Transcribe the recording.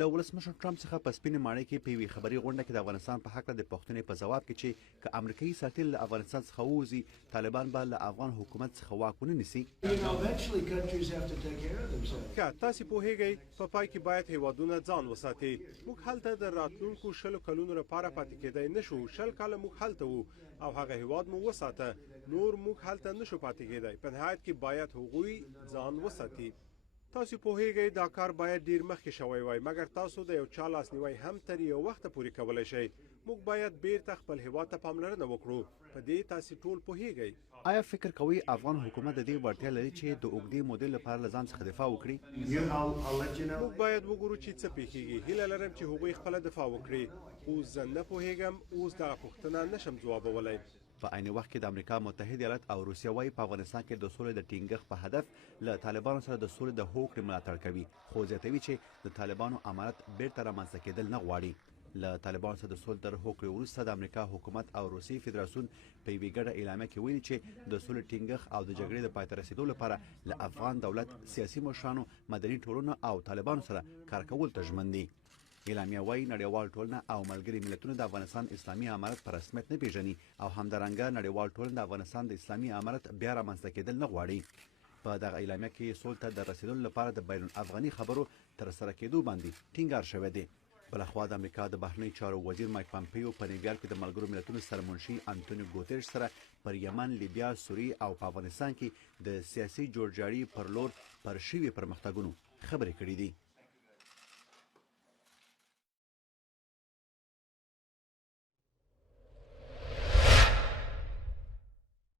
له ولسمشر ټرمپ څخه په سپینې ماڼۍ کې په یوې خبري غونډه کې د افغانستان په هکله د پوښتنې په ځواب کې چې که امریکایي ساتل له افغانستان څخه ووځي طالبان به له افغان حکومت څخه واک ونه نیسي. که تاسو پوهیږئ په پای کې باید هیوادونه ځان وساتي. موږ هلته د راتلونکو 20 کلونو لپاره پاتې کېدای نشو. 20 کاله موږ هلته وو او هغه هیواد مو وساته. نور موږ هلته نشو پاتې کېدای. په نهایت کې باید هغوی ځان وساتي. تاسو پوهیږئ دا کار باید ډیر مخکې شوی وای، مګر تاسو د یو چا لاسنیوی هم تر یو وخت پورې کولای شئ. موږ باید بیرته خپل هیواد ته پاملرنه وکړو. په دې تاسو ټول پوهیږئ. آیا فکر کوئ افغان حکومت د دې وړتیا لري چې د اوږدې مودې لپاره له ځان څخه دفاع وکړي؟ موږ باید وګورو چې څه پیښیږي. هیله لرم چې هغوی خپل دفاع وکړي. اوس زه نه پوهیږم، اوس دغه پوښتنه نشم ځوابولی. په عین وخت کې د امریکا متحده ایالات او روسیه وايي په افغانستان کې د سولې د ټینګښت په هدف له طالبانو سره د سولې د هوکړې ملاتړ کوي، خو زیاتوي چې د طالبانو امارت بیرته رامنځته کېدل نه غواړي. له طالبانو سره د سولې تر هوکړې وروسته د امریکا حکومت او روسیې فدراسیون په یوې ګډه اعلامیه کې ویلي چې د سولې ټینګښت او د جګړې د پای ته رسیدو لپاره له افغان دولت، سیاسي مشرانو، مدني ټولنو او طالبانو سره کار کول ته ژمن دي. اعلامیه وايي نړیوال ټولنه او ملګري ملتونه د افغانستان اسلامي امارت په رسمیت نه پیژني او همدارنګه نړیوال ټولنه د افغانستان د اسلامي امارت بیا رامنځته کېدل نه غواړي. په دغه اعلامیه کې سولې ته د رسیدلو لپاره د بین الافغاني خبرو ترسره کېدو باندې ټینګار شوی دی. بلخوا د امریکا د بهرنیو چارو وزیر مایک پامپیو په نیویارک کې د ملګرو ملتونو سرمنشي انټونیو ګوتریش سره پر یمن، لیبیا، سوریه او په افغانستان کې د سیاسي جوړجاړي پر لور پر شوي پرمختګونو خبرې کړې دي.